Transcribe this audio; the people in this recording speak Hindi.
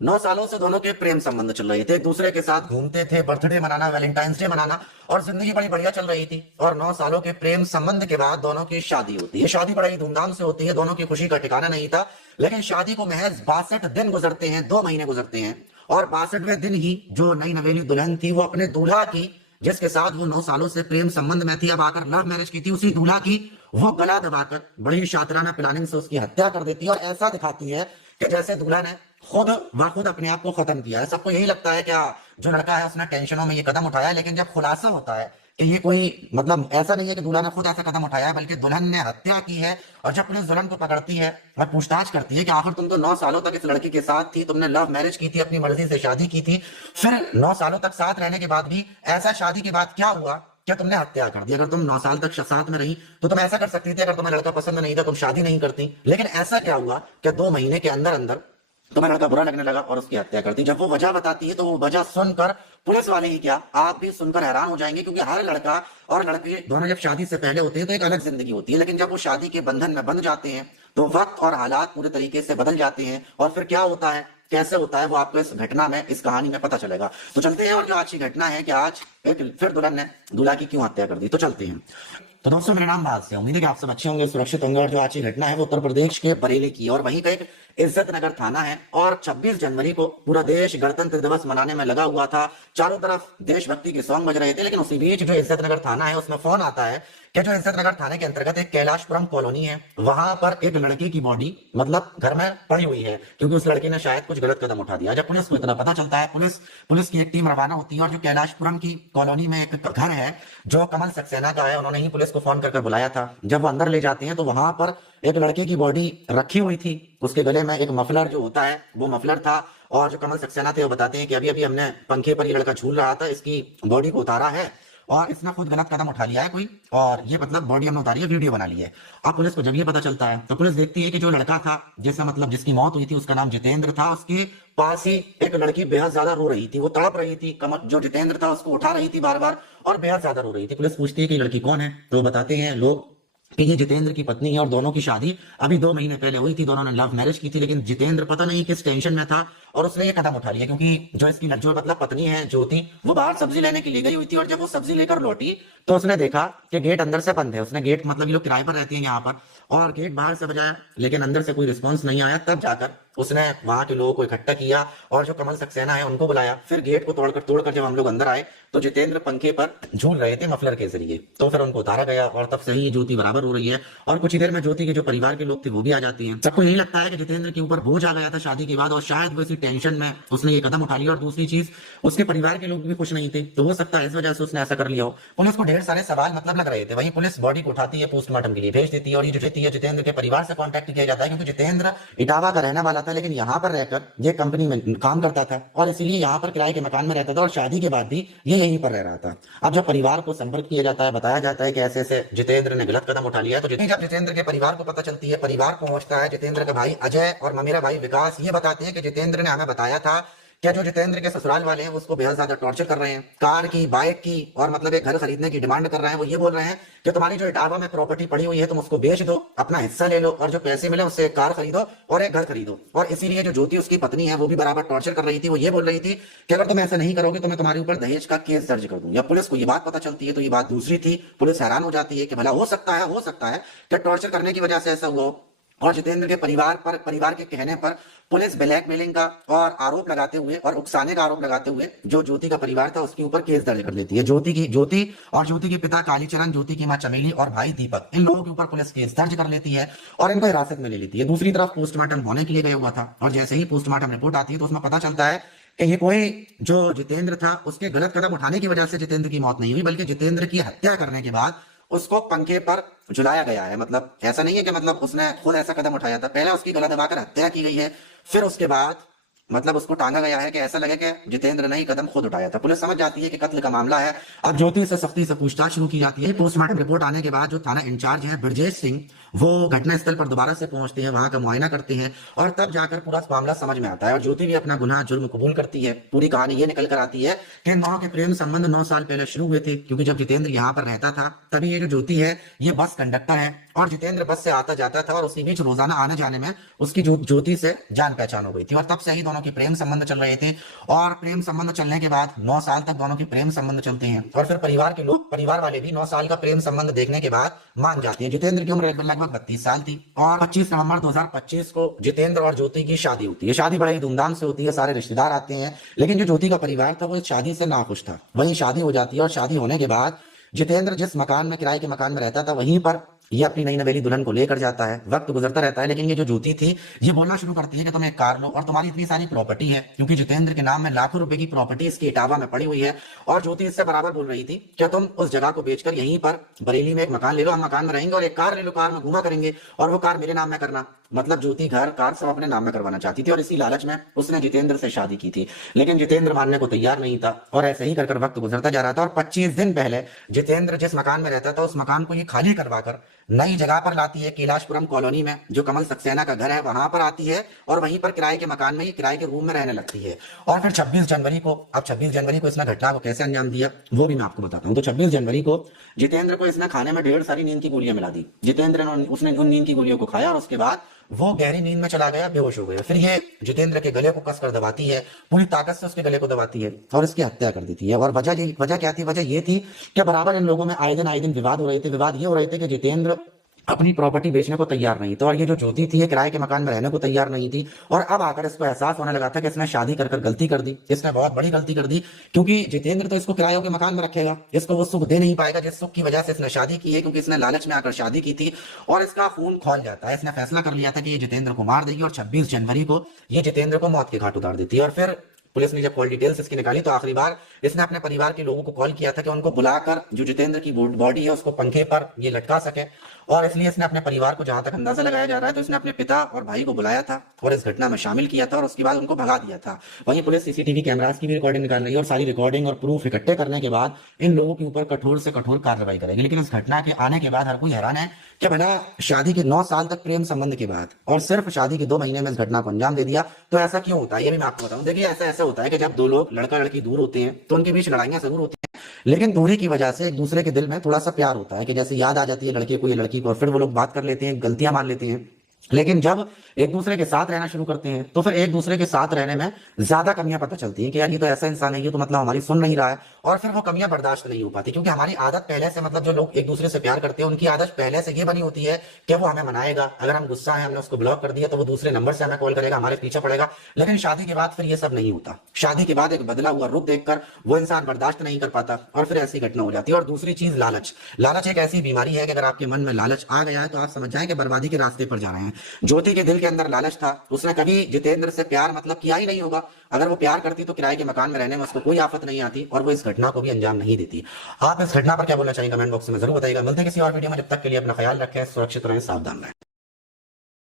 9 सालों से दोनों के प्रेम संबंध चल रहे थे, एक दूसरे के साथ घूमते थे, बर्थडे मनाना, वैलेंटाइंस डे मनाना और जिंदगी बड़ी बढ़िया चल रही थी। और 9 सालों के प्रेम संबंध के बाद दोनों की शादी होती है। शादी बड़ा ही धूमधाम से होती है, दोनों की खुशी का ठिकाना नहीं था। लेकिन शादी को महज 62 दिन गुजरते हैं, 2 महीने गुजरते हैं। और 62वें दिन ही जो नई नवेली दुल्हन थी वो अपने दूल्हा की, जिसके साथ वो 9 सालों से प्रेम संबंध में थी, अब आकर लव मैरिज की थी, उसी दूल्हा की वो गला दबाकर बड़ी ही शातिराना प्लानिंग से उसकी हत्या कर देती है। और ऐसा दिखाती है कि जैसे दूल्हा ने खुद व खुद अपने आप को खत्म किया है। सबको यही लगता है क्या जो लड़का है उसने टेंशनों में ये कदम उठाया है, लेकिन जब खुलासा होता है कि ये कोई मतलब ऐसा नहीं है कि दूल्हा ने खुद ऐसा कदम उठाया है, बल्कि दुल्हन ने हत्या की है। और जब पुलिस दुल्हन को पकड़ती है और पूछताछ करती है कि आखिर तुम तो 9 सालों तक इस लड़की के साथ थी, तुमने लव मैरिज की थी, अपनी मर्जी से शादी की थी, फिर 9 सालों तक साथ रहने के बाद भी ऐसा शादी के बाद क्या हुआ, क्या तुमने हत्या कर दी? अगर तुम 9 साल तक साथ में रही तो तुम ऐसा कर सकती थी, अगर तुम्हें लड़का पसंद नहीं था तुम शादी नहीं करती। लेकिन ऐसा क्या हुआ कि 2 महीने के अंदर अंदर तुम्हें लड़का बुरा लगने लगा और उसकी हत्या कर दी? जब वो वजह बताती है तो वो वजह सुनकर पुलिस वाले ही क्या, आप भी सुनकर हैरान हो जाएंगे, क्योंकि हर लड़का और लड़की दोनों जब शादी से पहले होते हैं तो एक अलग जिंदगी होती है, लेकिन जब वो शादी के बंधन में बंध जाते हैं तो वक्त और हालात पूरे तरीके से बदल जाते हैं। और फिर क्या होता है, कैसे होता है, वो आपको इस घटना में, इस कहानी में पता चलेगा। तो चलते हैं, और जो आज की घटना है कि आज एक फिर दुल्हन ने दूल्हा की क्यों हत्या कर दी, तो चलते हैं। तो दोस्तों, मेरा नाम भाग से, उम्मीद है कि आप सब अच्छे होंगे, सुरक्षित होंगे। और जो आज की घटना है वो उत्तर प्रदेश के बरेली की, और वहीं का एक इज्जत नगर थाना है। और 26 जनवरी को पूरा देश गणतंत्र दिवस मनाने में लगा हुआ था, चारों तरफ देशभक्ति के सॉन्ग बज रहे थे। लेकिन उसी बीच जो इज्जत नगर थाना है उसमें फोन आता है कि जो इज्जत नगर थाने के अंतर्गत एक कैलाशपुरम कॉलोनी है, वहां पर एक लड़की की बॉडी मतलब घर में पड़ी हुई है, क्योंकि उस लड़की ने शायद कुछ गलत कदम उठा दिया। जब पुलिस को इतना पता चलता है, पुलिस की एक टीम रवाना होती है। और जो कैलाशपुरम की कॉलोनी में एक घर है जो कमल सक्सेना का है, उन्होंने ही पुलिस को फोन करके बुलाया था। जब वो अंदर ले जाते हैं तो वहां पर एक लड़के की बॉडी रखी हुई थी, उसके गले में एक मफलर जो होता है वो मफलर था। और जो कमल सक्सेना थे वो बताते हैं कि अभी अभी हमने पंखे पर ये लड़का झूल रहा था, इसकी बॉडी को उतारा है और इसने खुद गलत कदम उठा लिया है कोई, और ये मतलब बॉडी हमने उतारी है, वीडियो बना ली है। अब पुलिस को जब ये पता चलता है तो पुलिस देखती है कि जो लड़का था, जैसा मतलब जिसकी मौत हुई थी, उसका नाम जितेंद्र था, उसके पास ही एक लड़की बेहद ज्यादा रो रही थी, वो तड़प रही थी, कमर जो जितेंद्र था उसको उठा रही थी बार बार और बेहद ज्यादा रो रही थी। पुलिस पूछती है कि लड़की कौन है, तो बताते हैं लोग कि ये जितेंद्र की पत्नी है, और दोनों की शादी अभी 2 महीने पहले हुई थी, दोनों ने लव मैरिज की थी। लेकिन जितेंद्र पता नहीं किस टेंशन में था और उसने ये कदम उठा लिया, क्योंकि जो इसकी जो मतलब पत्नी है ज्योति, वो बाहर सब्जी लेने के लिए गई हुई थी। और जब वो सब्जी लेकर लौटी तो उसने देखा कि गेट अंदर से बंद है। उसने गेट मतलब ये लोग किराए पर रहती है यहाँ पर, और गेट बाहर से बजाया लेकिन अंदर से कोई रिस्पॉन्स नहीं आया। तब जाकर उसने वहां के लोगों को इकट्ठा किया और जो कमल सक्सेना है उनको बुलाया। फिर गेट को तोड़कर जब हम लोग अंदर आए तो जितेंद्र पंखे पर झूल रहे थे मफलर के जरिए, तो फिर उनको उतारा गया। और तब से ही ज्योति बराबर हो रही है, और कुछ ही देर में ज्योति के जो परिवार के लोग थे वो भी आ जाती हैं। सबको यही लगता है कि जितेंद्र के ऊपर बोझ आ गया था शादी के बाद, और शायद वो इसी टेंशन में उसने ये कदम उठा लिया। और दूसरी चीज, उसके परिवार के लोग भी खुश नहीं थे, तो हो सकता है इस वजह से उसने ऐसा कर लिया हो। पुलिस को ढेर सारे सवाल मतलब लग रहे थे। वहीं पुलिस बॉडी को उठाती है, पोस्टमार्टम के लिए भेज देती है। और ये जो है जितेंद्र के परिवार से कांटेक्ट किया जाता है, क्योंकि जितेंद्र इटावा का रहने वाला था, लेकिन यहाँ पर रहकर ये कंपनी में काम करता था और इसीलिए यहाँ पर किराए के मकान में रहता था, और शादी के बाद भी ये यहीं पर रह रहा था। अब जब परिवार को संपर्क किया जाता है, बताया जाता है कि ऐसे ऐसे जितेंद्र ने गलत कदम उठा लिया है, तो जब जितेंद्र के परिवार को पता चलती है, परिवार पहुंचता है, जितेंद्र का भाई अजय और मेरा भाई विकास ये बताते हैं कि जितेंद्र ने हमें बताया था क्या जो जितेंद्र के ससुराल वाले हैं उसको बेहद ज्यादा टॉर्चर कर रहे हैं, कार की, बाइक की, और मतलब एक घर खरीदने की डिमांड कर रहे हैं। वो ये बोल रहे हैं कि तुम्हारी जो इटावा में प्रॉपर्टी पड़ी हुई है तुम उसको बेच दो, अपना हिस्सा ले लो, और जो पैसे मिले उससे एक कार खरीदो और एक घर खरीदो। और इसीलिए जो ज्योति उसकी पत्नी है वो भी बराबर टॉर्चर कर रही थी। वो ये बोल रही थी कि अगर तुम ऐसा नहीं करोगे तो मैं तुम्हारे ऊपर दहेज का केस दर्ज कर दूंगा। पुलिस को ये बात पता चलती है तो ये बात दूसरी थी। पुलिस हैरान हो जाती है कि भला हो सकता है कि टॉर्चर करने की वजह से ऐसा हुआ हो। और जितेंद्र के परिवार के कहने पर पुलिस ब्लैकमेलिंग का और आरोप लगाते हुए और उकसाने का आरोप लगाते हुए जो ज्योति का परिवार था उसके ऊपर केस दर्ज कर लेती है। ज्योति के पिता कालीचरण, ज्योति की मां चमेली और भाई दीपक, इन लोगों के ऊपर पुलिस केस दर्ज कर लेती है और इनको हिरासत में ले लेती है। दूसरी तरफ पोस्टमार्टम होने के लिए गया हुआ था, और जैसे ही पोस्टमार्टम रिपोर्ट आती है तो उसमें पता चलता है कि ये कोई जो जितेंद्र था उसके गलत कदम उठाने की वजह से जितेंद्र की मौत नहीं हुई, बल्कि जितेंद्र की हत्या करने के बाद उसको पंखे पर झुलाया गया है। मतलब ऐसा नहीं है कि मतलब उसने खुद ऐसा कदम उठाया था, पहले उसकी गला दबाकर हत्या की गई है, फिर उसके बाद मतलब उसको टांगा गया है कि ऐसा लगे कि जितेंद्र ने ही कदम खुद उठाया था। पुलिस समझ जाती है कि कत्ल का मामला है। अब ज्योति से सख्ती से पूछताछ शुरू की जाती है। पोस्टमार्टम रिपोर्ट आने के बाद जो थाना इंचार्ज है ब्रजेश सिंह, वो घटनास्थल पर दोबारा से पहुंचते हैं, वहां का मुआयना करते हैं, और तब जाकर पूरा मामला समझ में आता है। और ज्योति भी अपना गुनाह जुर्म कबूल करती है। पूरी कहानी ये निकल कर आती है कि इन दोनों के प्रेम संबंध 9 साल पहले शुरू हुए थे, क्योंकि जब जितेंद्र यहाँ पर रहता था तभी ये जो ज्योति है ये बस कंडक्टर है, और जितेंद्र बस से आता जाता था, और उसी बीच रोजाना आने जाने में उसकी ज्योति से जान पहचान हो गई थी। और तब से ही दोनों दोनों के प्रेम संबंध चल रहे थे और प्रेम संबंध चलने के बाद 9 साल तक दोनों के प्रेम संबंध चलते हैं और फिर परिवार के लोग, परिवार वाले भी 9 साल का प्रेम संबंध देखने के बाद मान जाते हैं। जितेंद्र की उम्र लगभग 32 साल थी और 25 नवंबर 2025 को जितेंद्र और ज्योति की शादी होती है। शादी बड़ी धूमधाम से होती है, सारे रिश्तेदार आते हैं, लेकिन जो ज्योति का परिवार था वो इस शादी से नाखुश था। वहीं शादी हो जाती है और शादी होने के बाद जितेंद्र जिस मकान में, किराए के मकान में रहता था, वहीं पर ये अपनी नई नवेली दुल्हन को लेकर जाता है। वक्त गुजरता रहता है, लेकिन ये जो ज्योति थी ये बोलना शुरू करती है कि तुम एक कार लो और तुम्हारी इतनी सारी प्रॉपर्टी है, क्योंकि जितेंद्र के नाम में लाखों रुपए की प्रॉपर्टी इसकी इटावा में पड़ी हुई है। और ज्योति इससे बराबर बोल रही थी क्या तुम उस जगह को बेचकर यहीं पर बरेली में एक मकान ले लो, हम मकान में रहेंगे और एक कार ले लो, कार में घूमा करेंगे और वो कार मेरे नाम में करना। मतलब ज्योति घर कार सब अपने नाम में करवाना चाहती थी और इसी लालच में उसने जितेंद्र से शादी की थी, लेकिन जितेंद्र मानने को तैयार नहीं था और ऐसे ही कर वक्त गुजरता जा रहा था। और 25 दिन पहले जितेंद्र जिस मकान में रहता था उस मकान को ये खाली करवाकर नई जगह पर लाती है, कैलाशपुरम कॉलोनी में जो कमल सक्सेना का घर है वहां पर आती है और वहीं पर किराए के मकान में, किराए के रूम में रहने लगती है। और फिर 26 जनवरी को, अब 26 जनवरी को इसने घटना को कैसे अंजाम दिया वो भी मैं आपको बताता हूँ। तो 26 जनवरी को जितेंद्र को इसने खाने में ढेर सारी नींद की गोलियां मिला दी। जितेंद्र ने, उसने उन नींद की गोलियों को खाया और उसके बाद वो गहरी नींद में चला गया, बेहोश हो गया। फिर ये जितेंद्र के गले को कसकर दबाती है, पूरी ताकत से उसके गले को दबाती है और इसकी हत्या कर देती है। और वजह क्या थी? वजह ये थी कि बराबर इन लोगों में आए दिन विवाद हो रहे थे। विवाद ये हो रहे थे कि जितेंद्र अपनी प्रॉपर्टी बेचने को तैयार नहीं था और ये जो ज्योति थी ये किराए के मकान में रहने को तैयार नहीं थी। और अब आकर इसको एहसास होने लगा था कि इसने शादी कर गलती कर दी, इसने बहुत बड़ी गलती कर दी, क्योंकि जितेंद्र तो इसको किरायों के मकान में रखेगा, इसको वो सुख दे नहीं पाएगा जिस सुख की वजह से इसने शादी की है, क्योंकि इसने लालच में आकर शादी की थी। और इसका खून खौल जाता है। इसने फैसला कर लिया था कि ये जितेंद्र को मार देगी और 26 जनवरी को ये जितेंद्र को मौत के घाट उतार देती है। और फिर पुलिस ने जब कॉल डिटेल्स इसकी निकाली तो आखिरी बार इसने अपने परिवार के लोगों को कॉल किया था कि उनको बुलाकर जो जितेंद्र की बॉडी है उसको पंखे पर ये लटका सके। और इसलिए इसने अपने परिवार को, जहां तक अंदाजा लगाया जा रहा है, तो इसने अपने पिता और भाई को बुलाया था और इस घटना में शामिल किया था और उसके बाद उनको भगा दिया था। वहीं पुलिस सीसीटीवी कैमरास की भी रिकॉर्डिंग निकाल रही है और सारी रिकॉर्डिंग और प्रूफ इकट्ठे करने के बाद इन लोगों के ऊपर कठोर से कठोर कार्रवाई करेगी। लेकिन इस घटना के आने के बाद हर कोई हैरान है कि बिना शादी के 9 साल तक प्रेम संबंध के बाद और सिर्फ शादी के 2 महीने में इस घटना को अंजाम दे दिया। तो ऐसा क्यों होता है ये भी मैं आपको बताऊं। देखिए ऐसा होता है कि जब दो लोग, लड़का लड़की, दूर होते हैं तो उनके बीच लड़ाइयां जरूर होती हैं, लेकिन दूरी की वजह से एक दूसरे के दिल में थोड़ा सा प्यार होता है कि जैसे याद आ जाती है लड़के को या लड़की को और फिर वो लोग बात कर लेते हैं, गलतियां मान लेते हैं। लेकिन जब एक दूसरे के साथ रहना शुरू करते हैं तो फिर एक दूसरे के साथ रहने में ज्यादा कमियां पता चलती हैं कि यार ये तो ऐसा इंसान है, ये तो मतलब हमारी सुन नहीं रहा है। और फिर वो कमियां बर्दाश्त नहीं हो पाती, क्योंकि हमारी आदत पहले से, मतलब जो लोग एक दूसरे से प्यार करते हैं उनकी आदत पहले से ये बनी होती है कि वो हमें मनाएगा, अगर हम गुस्सा है, हमने उसको ब्लॉक कर दिया तो वो दूसरे नंबर से हमें कॉल करेगा, हमारे पीछे पड़ेगा। लेकिन शादी के बाद फिर ये सब नहीं होता। शादी के बाद एक बदला हुआ रूप देखकर वो इंसान बर्दाश्त नहीं कर पाता और फिर ऐसी घटना हो जाती है। और दूसरी चीज लालच। लालच एक ऐसी बीमारी है कि अगर आपके मन में लालच आ गया है तो आप समझ जाएं कि बर्बादी के रास्ते पर जा रहे हैं। ज्योति के दिल के अंदर लालच था, उसने कभी जितेंद्र से प्यार मतलब किया ही नहीं होगा। अगर वो प्यार करती तो किराए के मकान में रहने में उसको कोई आफत नहीं आती और वो इस घटना को भी अंजाम नहीं देती। आप इस घटना पर क्या बोलना चाहिए कमेंट बॉक्स में जरूर बताइएगा। मिलते हैं किसी और वीडियो में, जब तक के लिए अपना ख्याल रखें, सुरक्षित रहें, सावधान रहें।